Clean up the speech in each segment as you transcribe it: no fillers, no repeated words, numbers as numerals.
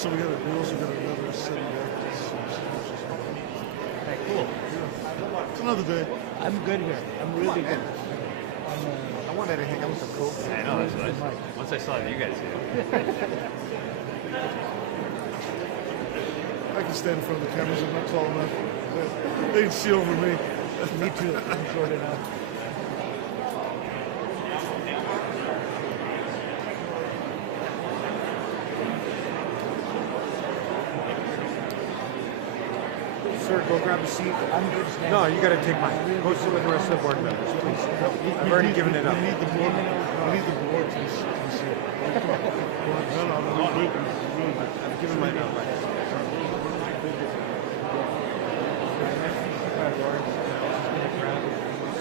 So we got another set of actors. Okay, cool. It's another day. I'm good here. I'm really good. I wanted to hang out with some cool. I know, that's what I said. Once I saw you guys here. I can stand in front of the cameras. I'm not tall enough. They can see over me. Me too. I'm short enough. Sir, go grab a seat. I'm good standing. No, you got to take mine. Go sit with the rest of the board members, please. I've already given it up. We need the board. We need the board to see it. No, I've given mine up.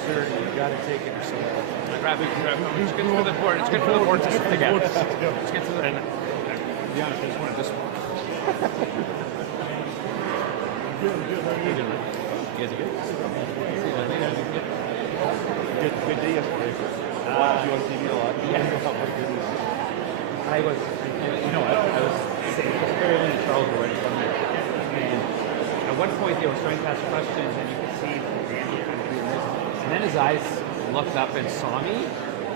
Sir, you got to take it yourself. Grab it. It's good for the board. It's good for the board to sit together. Let's get to the. And to be honest, I just wanted this one. Good. You guys are good? Good day yesterday. Watched you on TV a lot. Yeah. Oh my goodness. I was, you know, I was sitting very in Charles right in front of me. And at one point they were starting to ask questions and you could see Danny kind of doing this. And then his eyes looked up and saw me.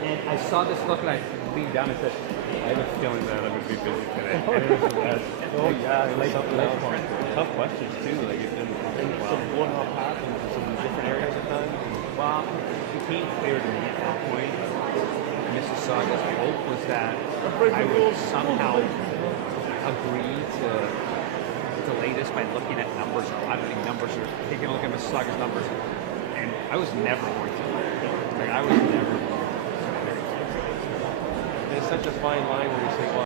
And I saw this look and I leaned down and said, I have a feeling that I'm going to be busy today. And it was Tough questions too. Like some going off path in some different areas at times. Well, it became clear to me at that point, Mississauga's hope was that I would somehow agree to delay this by looking at numbers or auditing numbers or taking a look at Mississauga's numbers. And I was never going to. Like, I was never going to. There's such a fine line where you say, well,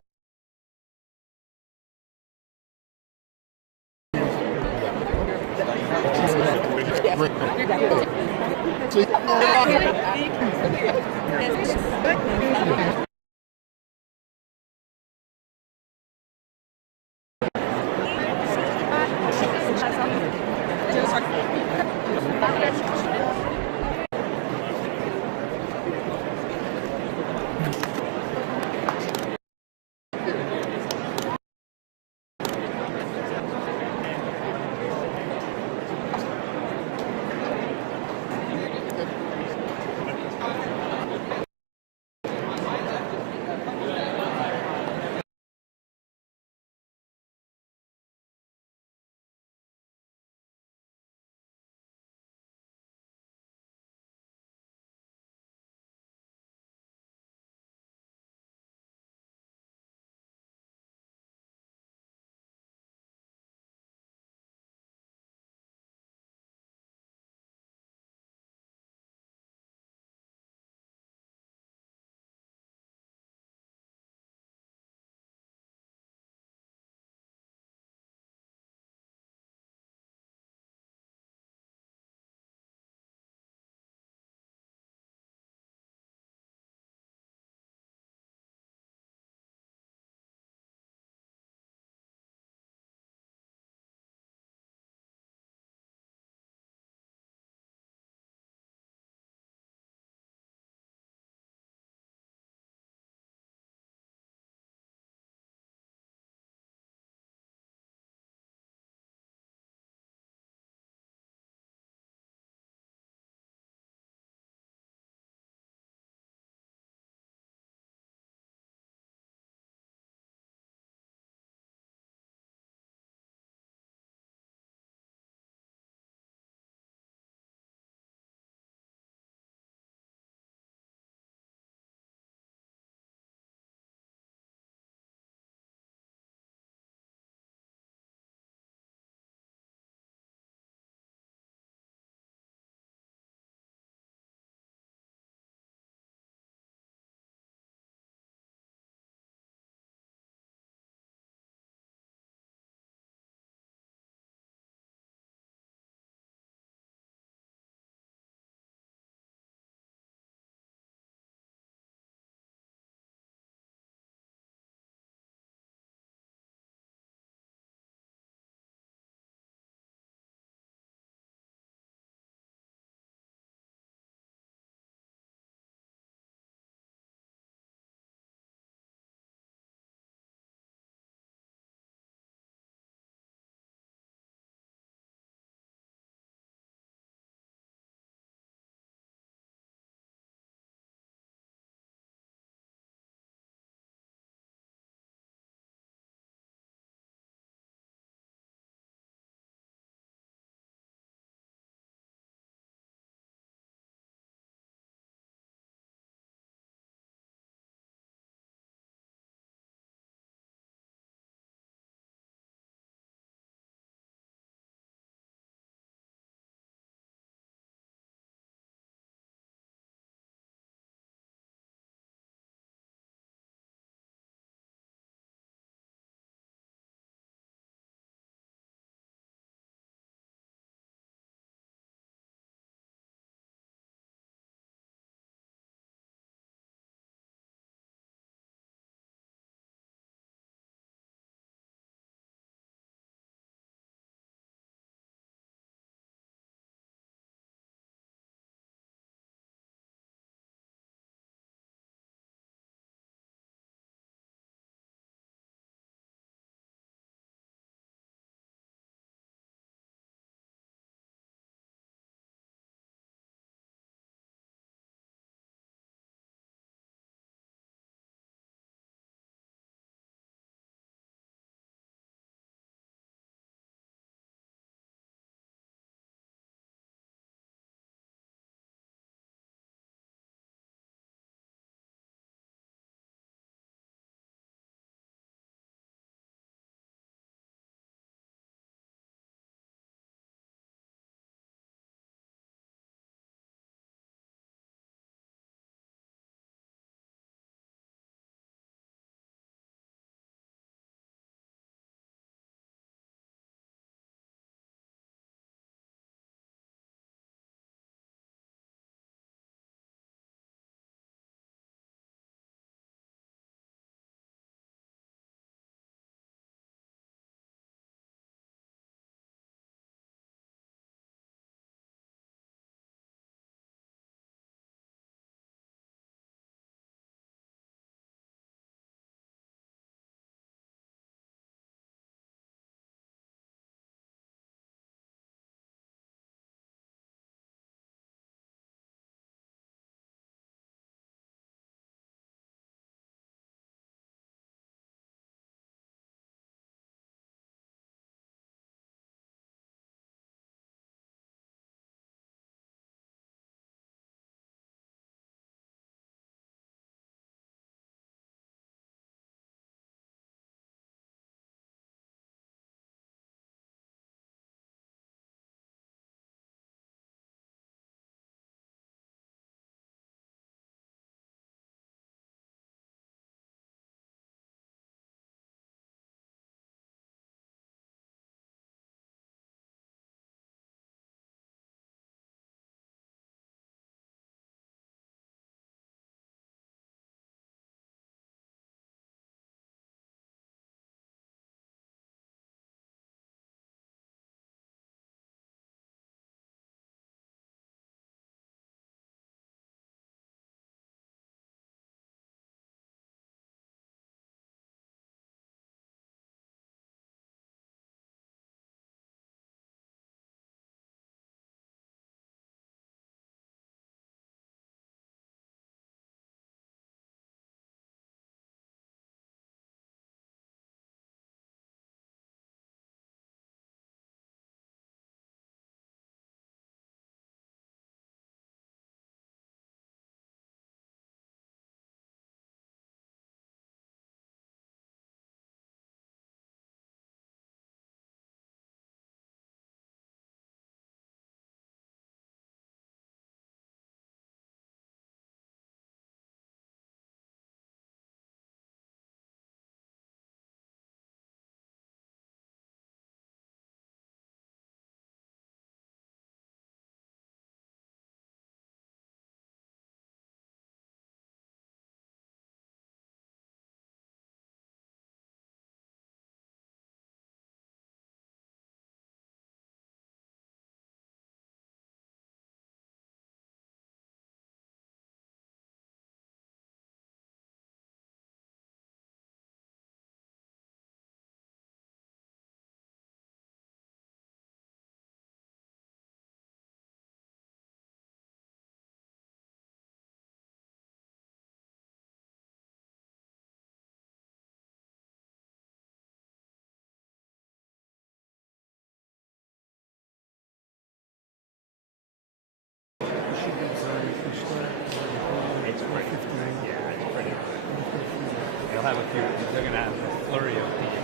have a few. They're gonna have a flurry of questions.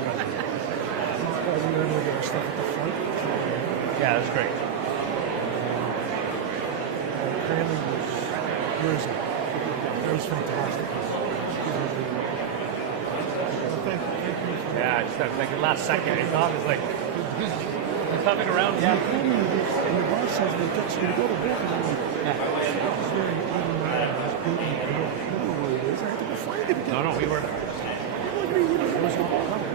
We were able to get our stuff at the front. Yeah, that's great. Cramming was gruesome. It was fantastic. Thank you. Yeah, just like the last second, I thought it was like he's coming around. Yeah. And the boss says, "We're just going to go to bed." And I'm like, Yeah. I was very even mad. I was beating it. I don't know where it is. I have to go find it again. No, we were. It was all coming.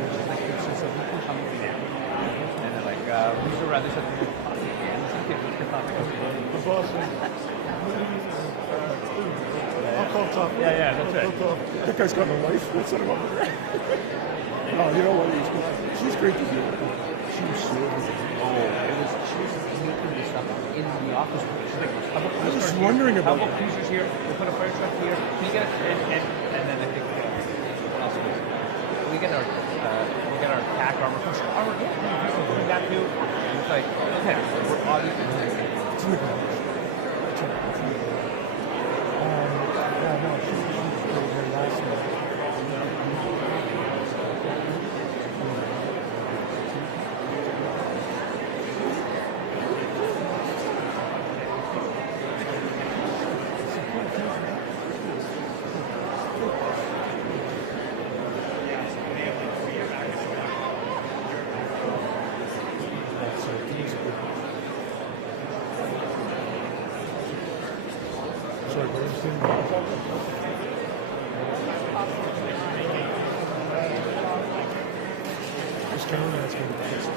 It's just like people coming down, and they're like, "Who's around?" They said, "Coffee again." Some kids with coffee. The boss says, I'll call Tom. Yeah, that's right. That guy's got a life. What's that about her? Oh, you know what? She's great to hear. She was so good. She was making this stuff in the office. She's like, "How about I was cruisers wondering here? about How about that. cruisers here? We'll put a fire truck here. Can you get it?" And then I think what else? We get our tack armor. Armor, yeah. We'll bring that too. And it's like, okay, we're obviously. It's in the garage. Yeah, no, she's her last one. Sorry, but I'm seeing just counting that's going to be fixed.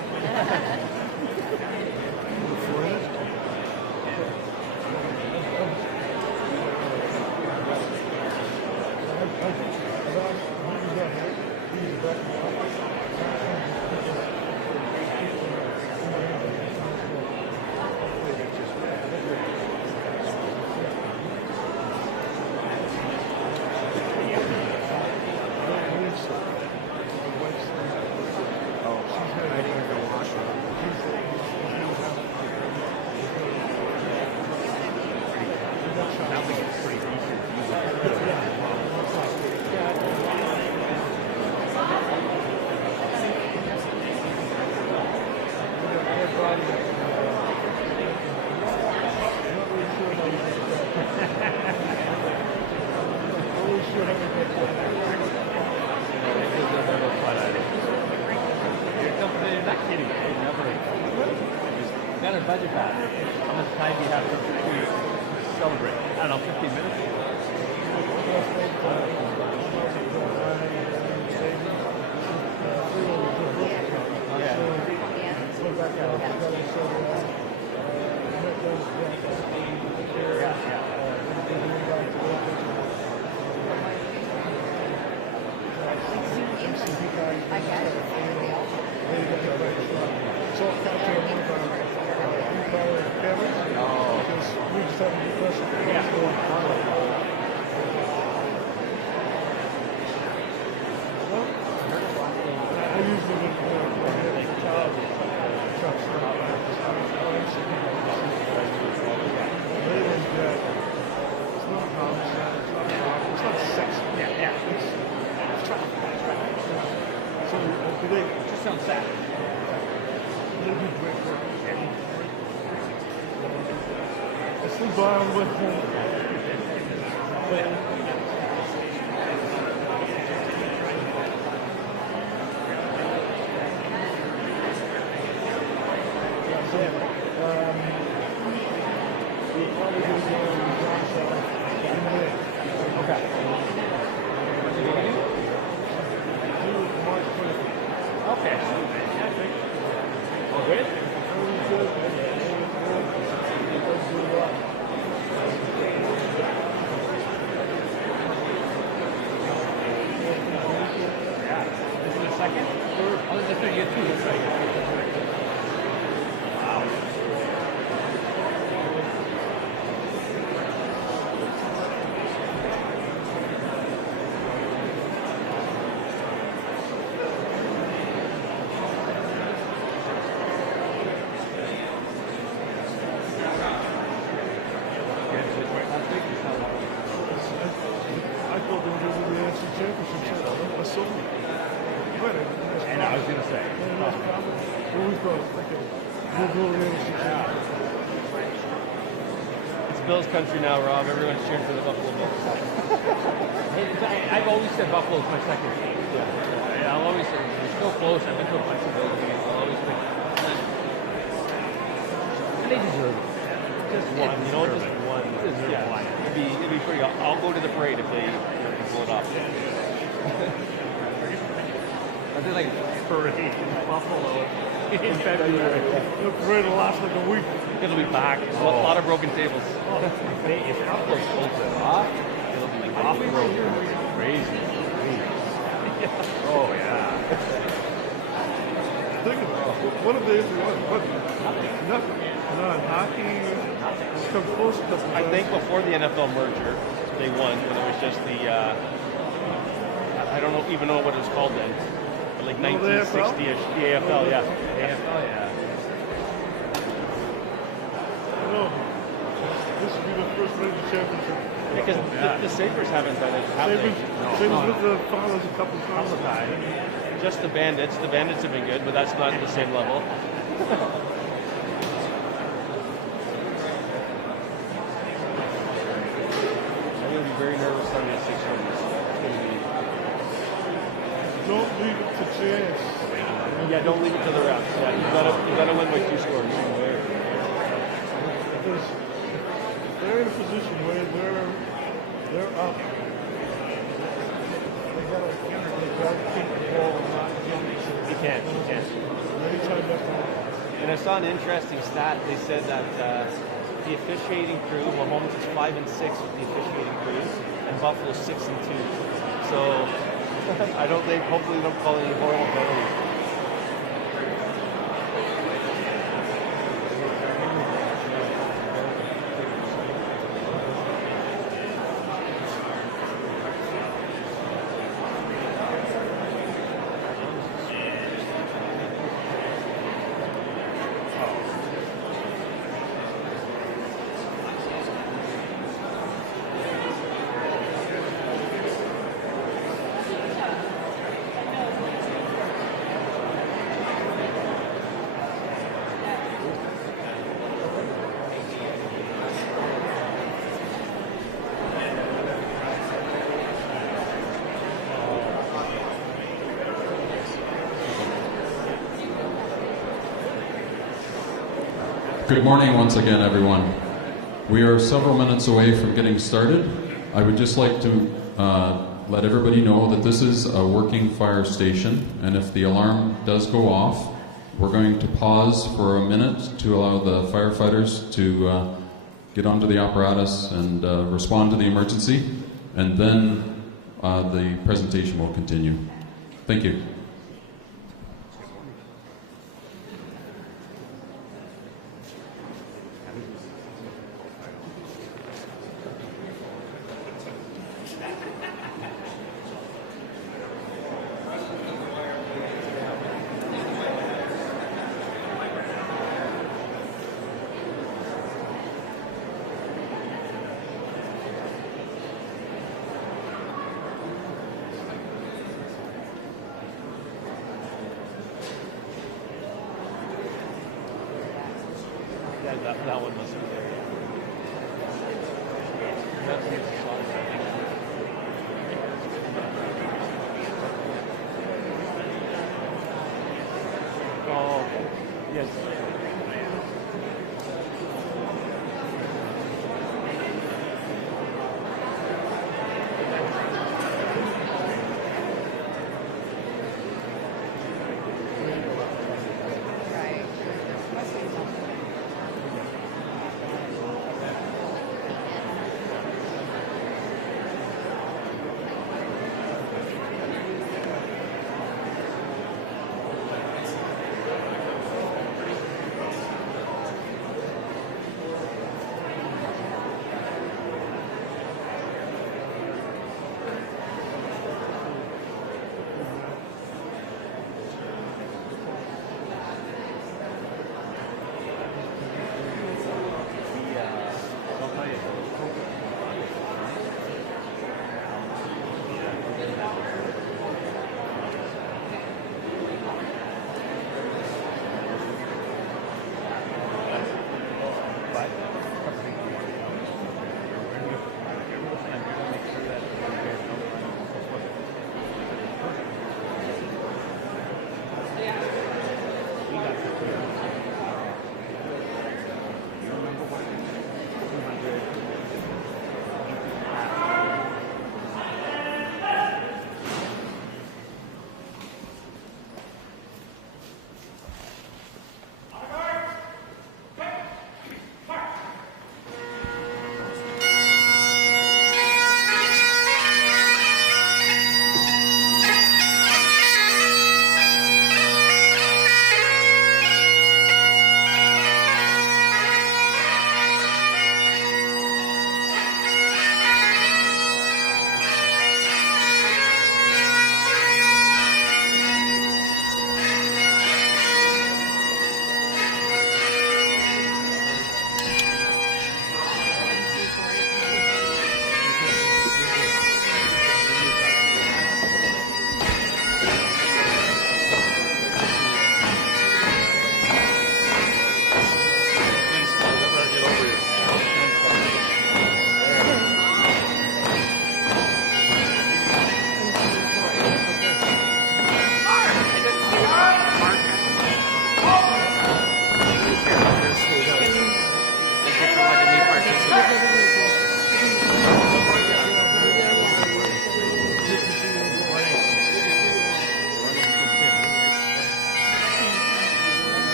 Got a budget back. How much time do you have to celebrate? I don't know, 15 minutes? I get it. So I'll count to one of our families. Because we just have a new person. Well, I usually would trucks. It's not house. It's not sexy. It's truck. So today, Just sounds sad. it'll be great work. I sleep on with him. Okay. All good? It's Bills country now, Rob. Everyone's cheering for the Buffalo Bills. I've always said Buffalo's my second team. Yeah. I'll always say they're still close. I've been to a bunch of Bills games. I'll always pick them. And they deserve it. Just one, you know, just one. Yeah, it'd be pretty. I'll go to the parade if they pull it off. I did like parade in Buffalo in February. The parade will last like a week. It'll be packed. A lot of broken tables. If Buffalo pulls it off, it'll be off-road crazy. Oh yeah. Think about it. What have they ever won? What? Nothing. None. Hockey come close to I think before the NFL merger, they won, but it was just the, I don't even know what it was called then, but like 1960-ish, the AFL, yeah. AFL, yeah. No. This would be the first major championship. Because the Sabres haven't done it, have they? Sabres with the Founders a couple times. Just the Bandits. The Bandits have been good, but that's not at the same level. Very nervous on the 6 runners. Don't leave it to chance. Yeah, don't leave it to the refs. Yeah, you gotta win by 2 scores. Because they're in a position where they're up. They gotta keep the ball and not give it. You can't. Anytime that's And I saw an interesting stat. They said that the officiating crew, Mahomes is 5-6 with the officiating crew, and Buffalo's 6-2. So I don't think, hopefully, they don't call any horrible penalties. Good morning once again, everyone. We are several minutes away from getting started. I would just like to let everybody know that this is a working fire station, and if the alarm does go off, we're going to pause for a minute to allow the firefighters to get onto the apparatus and respond to the emergency, and then the presentation will continue. Thank you. That one must be there, yeah. That's the Oh, yes.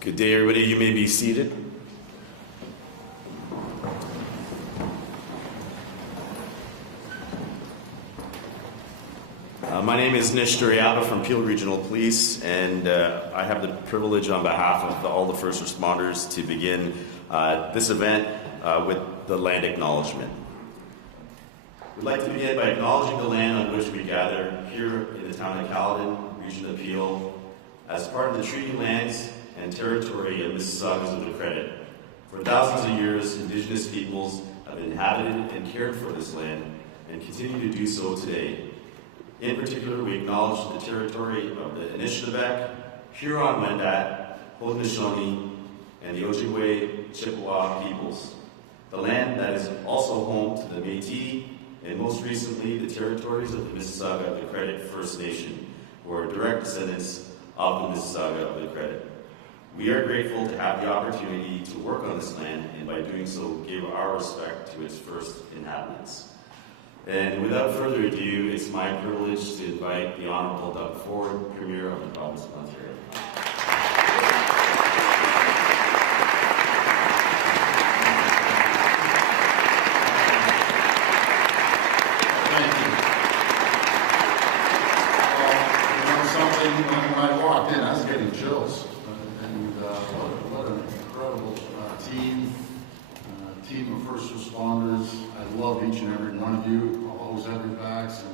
Good day, everybody. You may be seated. My name is Nish Duriaba from Peel Regional Police, and I have the privilege on behalf of all the first responders to begin this event with the land acknowledgement. We'd like to begin by acknowledging the land on which we gather here in the town of Caledon, Region of Peel, as part of the treaty lands and territory of Mississaugas of the Credit. For thousands of years, Indigenous peoples have inhabited and cared for this land and continue to do so today. In particular, we acknowledge the territory of the Anishinaabe, Huron-Wendat, Haudenosaunee, and the Ojibwe Chippewa peoples. The land that is also home to the Métis, and most recently the territories of the Mississauga of the Credit First Nation, who are direct descendants of the Mississauga of the Credit. We are grateful to have the opportunity to work on this land, and by doing so, give our respect to its first inhabitants. And without further ado, it's my privilege to invite the Honourable Doug Ford, Premier of the Province of Ontario. Thank you. Well, you know something, when I walked in, I was getting chills. What an incredible team of first responders. I love each and every one of you. I'll always have your backs.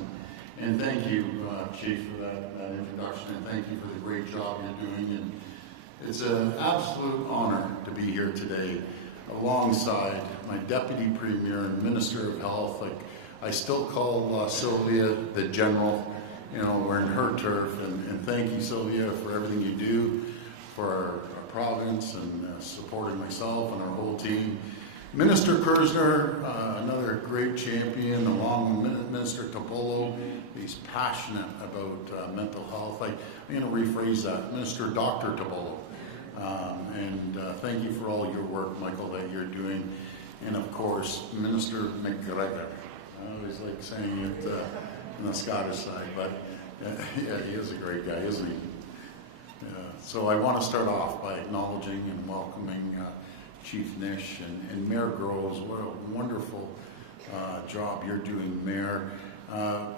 And thank you, Chief, for that introduction. And thank you for the great job you're doing. And it's an absolute honor to be here today alongside my Deputy Premier and Minister of Health. I still call Sylvia the General. You know, we're in her turf. And thank you, Sylvia, for everything you do for our province and supporting myself and our whole team. Minister Kersner, another great champion, along with Minister Topolo. He's passionate about mental health. I'm going to rephrase that, Minister Dr. Topolo. And thank you for all your work, Michael, that you're doing. And of course, Minister McGregor. I always like saying it on the Scottish side, but yeah, he is a great guy, isn't he? So I want to start off by acknowledging and welcoming Chief Nish and Mayor Groves. What a wonderful job you're doing, Mayor.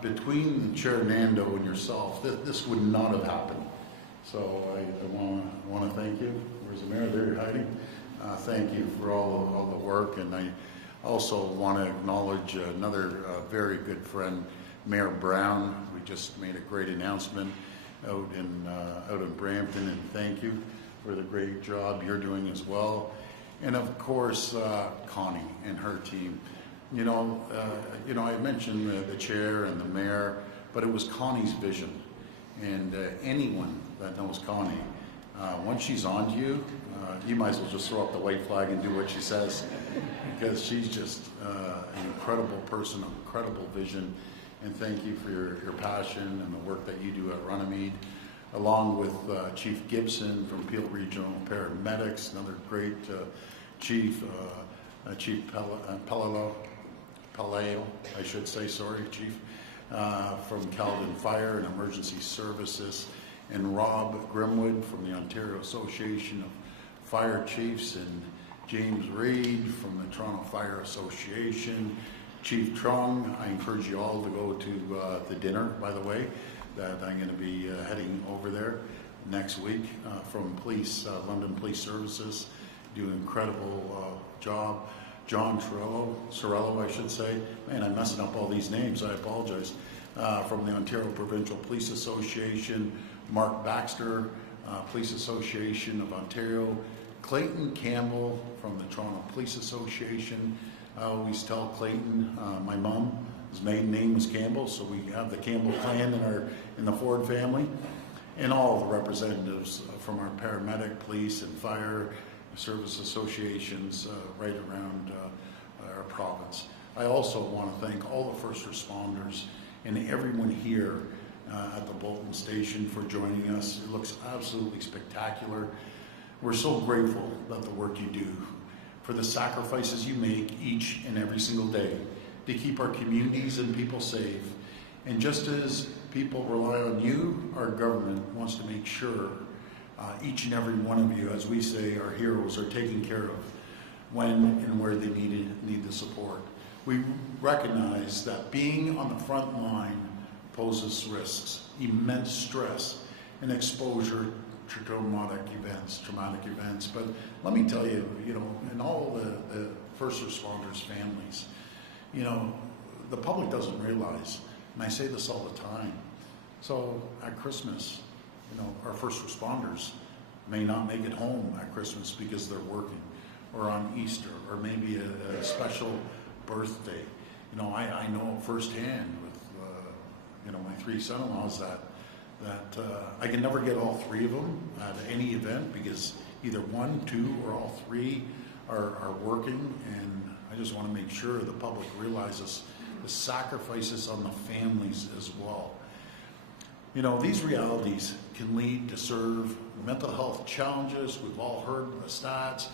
Between Chair Nando and yourself, this would not have happened. So I want to thank you. Where's the Mayor? There you're hiding. Thank you for all the work, and I also want to acknowledge another very good friend, Mayor Brown. We just made a great announcement out in Brampton, and thank you for the great job you're doing as well. And of course, Connie and her team. You know, I mentioned the chair and the mayor, but it was Connie's vision. And anyone that knows Connie, once she's on to you, you might as well just throw up the white flag and do what she says, because she's just an incredible person, an incredible vision. And thank you for your passion and the work that you do at Runnymede, along with Chief Gibson from Peel Regional Paramedics, another great chief, Chief Paleo, I should say, sorry, Chief, from Caledon Fire and Emergency Services, and Rob Grimwood from the Ontario Association of Fire Chiefs, and James Reed from the Toronto Fire Association. Chief Trung, I encourage you all to go to the dinner, by the way, that I'm going to be heading over there next week from London Police Services. Do an incredible job. John Sorello, I should say. Man, I'm messing up all these names, I apologize. From the Ontario Provincial Police Association. Mark Baxter, Police Association of Ontario. Clayton Campbell from the Toronto Police Association. I always tell Clayton, my mom's maiden name was Campbell, so we have the Campbell clan in the Ford family, and all the representatives from our paramedic, police, and fire service associations right around our province. I also want to thank all the first responders and everyone here at the Bolton Station for joining us. It looks absolutely spectacular. We're so grateful about the work you do, for the sacrifices you make each and every single day to keep our communities and people safe. And just as people rely on you, our government wants to make sure each and every one of you, as we say, our heroes, are taken care of when and where they need the support. We recognize that being on the front line poses risks, immense stress, and exposure to traumatic events. But let me tell you, in all the first responders' families, the public doesn't realize, and I say this all the time. So at Christmas, our first responders may not make it home at Christmas because they're working, or on Easter, or maybe a special birthday. I know firsthand with my three son-in-laws that I can never get all three of them at any event because either one, two, or all three are working, and I just want to make sure the public realizes the sacrifices on the families as well. These realities can lead to serve mental health challenges. We've all heard the stats.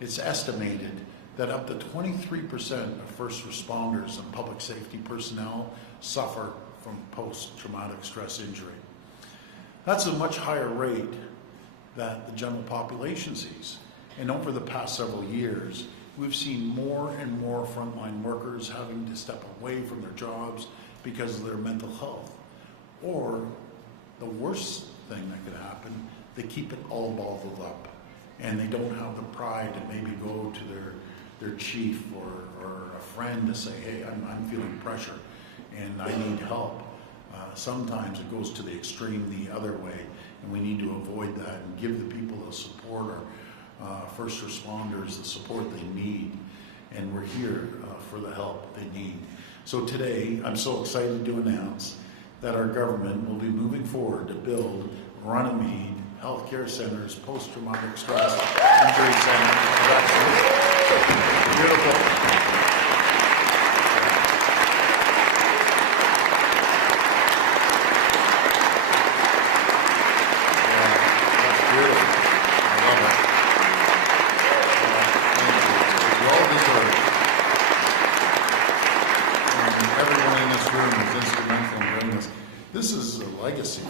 It's estimated that up to 23% of first responders and public safety personnel suffer from post-traumatic stress injury. That's a much higher rate that the general population sees. And over the past several years, we've seen more and more frontline workers having to step away from their jobs because of their mental health. Or the worst thing that could happen, they keep it all bottled up and they don't have the pride to maybe go to their chief or a friend to say, hey, I'm feeling pressure and I need help. Sometimes it goes to the extreme the other way, and we need to avoid that and give the people the support, our first responders, the support they need, and we're here for the help they need. So today, I'm so excited to announce that our government will be moving forward to build Runnymede Healthcare Center's post-traumatic stress injury center. Beautiful. This is a legacy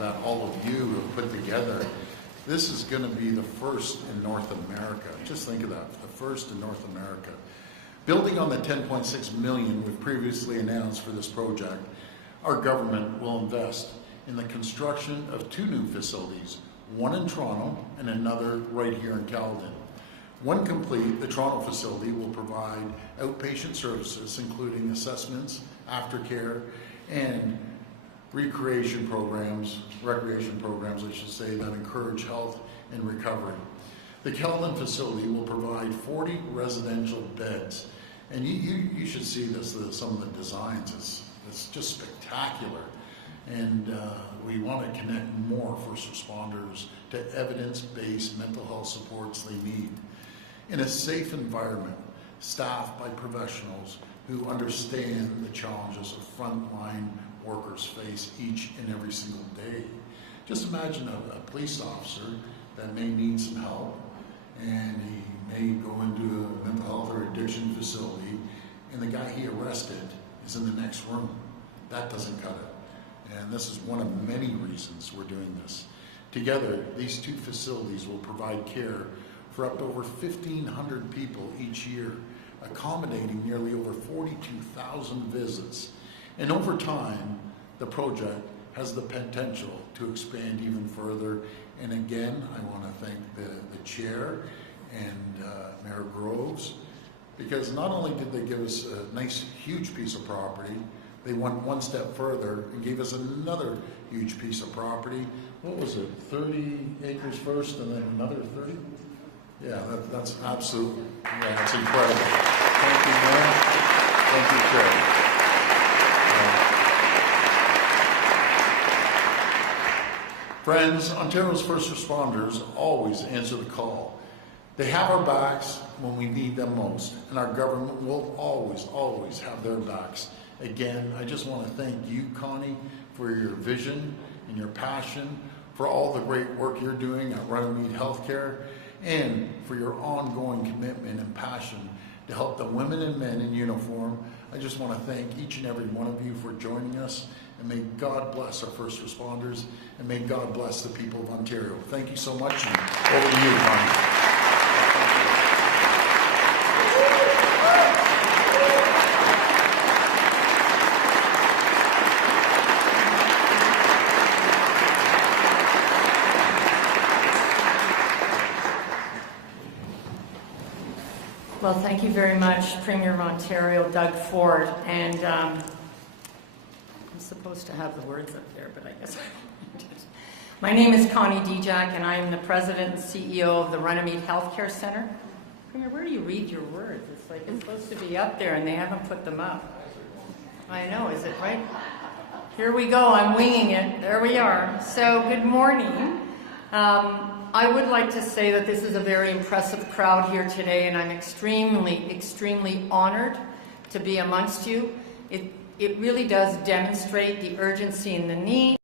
that all of you have put together. This is going to be the first in North America. Just think of that, the first in North America. Building on the $10.6 million we've previously announced for this project, our government will invest in the construction of 2 new facilities, one in Toronto and another right here in Caledon. When complete, the Toronto facility will provide outpatient services, including assessments, aftercare, and recreation programs, I should say, that encourage health and recovery. The Caledon facility will provide 40 residential beds, and you should see this, some of the designs. It's just spectacular, and we want to connect more first responders to evidence-based mental health supports they need in a safe environment, staffed by professionals who understand the challenges of frontline workers face each and every single day. Just imagine a police officer that may need some help, and he may go into a mental health or addiction facility, and the guy he arrested is in the next room. That doesn't cut it. And this is one of many reasons we're doing this. Together, these 2 facilities will provide care for up to over 1,500 people each year, accommodating nearly over 42,000 visits. And over time, the project has the potential to expand even further. And again, I want to thank the chair and Mayor Groves, because not only did they give us a nice, huge piece of property, they went one step further and gave us another huge piece of property. What was it, 30 acres first and then another 30? Yeah, that's absolutely, that's incredible. Thank you, Mayor. Thank you, Chair. Friends, Ontario's first responders always answer the call. They have our backs when we need them most, and our government will always, always have their backs. Again, I just want to thank you, Connie, for your vision and your passion, for all the great work you're doing at Runnymede Healthcare, and for your ongoing commitment and passion to help the women and men in uniform. I just want to thank each and every one of you for joining us, and may God bless our first responders, and may God bless the people of Ontario. Thank you so much, and over to you, Connie. Well, thank you very much, Premier of Ontario, Doug Ford. And I'm supposed to have the words up there, but I guess I did. My name is Connie Dijak, and I am the President and CEO of the Runnymede Healthcare Centre. Premier, where do you read your words? It's like it's supposed to be up there, and they haven't put them up. I know, is it right? Here we go, I'm winging it. There we are. So, good morning. I would like to say that this is a very impressive crowd here today, and I'm extremely honored to be amongst you. It really does demonstrate the urgency and the need